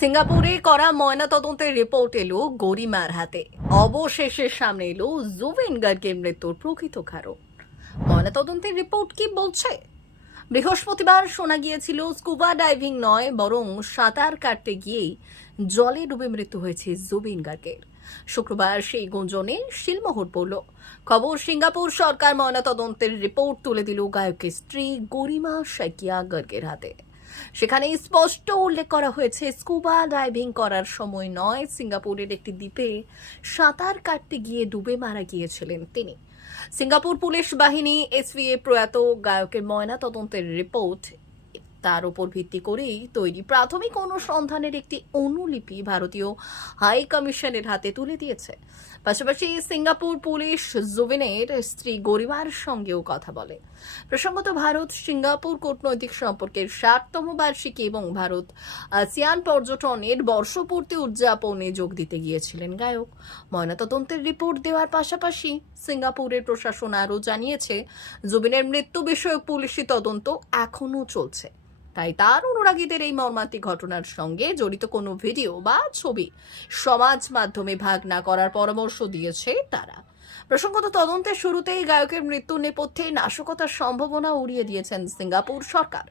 সিঙ্গাপুরে করা ময়নাতদন্তের রিপোর্ট এলো গরিমার হাতে। অবশেষে সামনে এলো জুবেন গার্গের মৃত্যুর প্রকৃত কারণ। ময়নাতদন্তের রিপোর্ট কি বলছে? বৃহস্পতিবার শোনা গিয়েছিল, স্কুবা ডাইভিং নয়, বরং সাঁতার কাটতে গিয়েই জলে ডুবে মৃত্যু হয়েছে জুবিন গার্গের শুক্রবার সেই গুঞ্জনে শিলমোহর পড়ল। খবর, সিঙ্গাপুর সরকার ময়নাতদন্তের রিপোর্ট তুলে দিল গায়কের স্ত্রী গরিমা শাকিয়া গার্গের হাতে। সেখানে স্পষ্ট উল্লেখ করা হয়েছে, স্কুবা ডাইভিং করার সময় নয়, সিঙ্গাপুরের একটি দ্বীপে সাঁতার কাটতে গিয়ে ডুবে মারা গিয়েছিলেন তিনি। সিঙ্গাপুর পুলিশ বাহিনী, এসভিএ প্রয়াত গায়কের ময়না তদন্তের রিপোর্ট তার উপর ভিত্তি করেই তৈরি প্রাথমিক অনুসন্ধানের একটি অনুলিপি ভারতীয় হাই কমিশনের হাতে তুলে দিয়েছে। পাশাপাশি সিঙ্গাপুর পুলিশ জুবিনের স্ত্রী গরিমার সঙ্গেও কথা বলে। প্রসঙ্গত ভারত, সিঙ্গাপুর কূটনৈতিক সম্পর্কের ষাটতম বার্ষিকী এবং ভারত আসিয়ান পর্যটনের বর্ষপূর্তি উদযাপনে যোগ দিতে গিয়েছিলেন গায়ক। ময়নাতদন্তের রিপোর্ট দেওয়ার পাশাপাশি সিঙ্গাপুরের প্রশাসন আরও জানিয়েছে, জুবিনের মৃত্যু বিষয়ক পুলিশি তদন্ত এখনও চলছে। তাই তার অনুরাগীদের এই মর্মান্তিক ঘটনার সঙ্গে জড়িত কোনো ভিডিও বা ছবি সমাজ মাধ্যমে ভাগ না করার পরামর্শ দিয়েছে তারা। প্রসঙ্গত তদন্তের শুরুতেই গায়কের মৃত্যুর নেপথ্যে নাশকতার সম্ভাবনা উড়িয়ে দিয়েছেন সিঙ্গাপুর সরকার।